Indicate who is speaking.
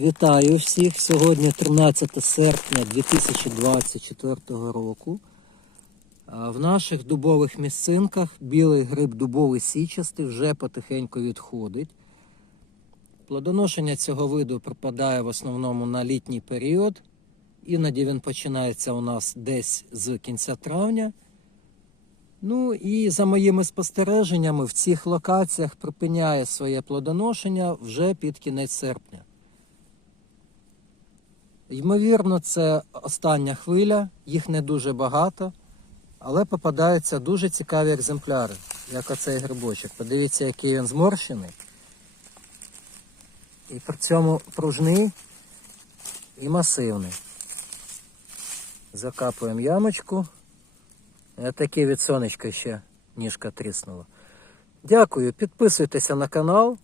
Speaker 1: Вітаю всіх! Сьогодні 13 серпня 2024 року. В наших дубових місцинках білий гриб дубовий січастий вже потихеньку відходить. Плодоношення цього виду припадає в основному на літній період. Іноді він починається у нас десь з кінця травня. Ну і за моїми спостереженнями, в цих локаціях припиняє своє плодоношення вже під кінець серпня. Ймовірно, це остання хвиля, їх не дуже багато, але попадаються дуже цікаві екземпляри, як оцей грибочок. Подивіться, який він зморщений. І при цьому пружний і масивний. Закапуємо ямочку. Таке від сонечка ще ніжка тріснула. Дякую, підписуйтеся на канал.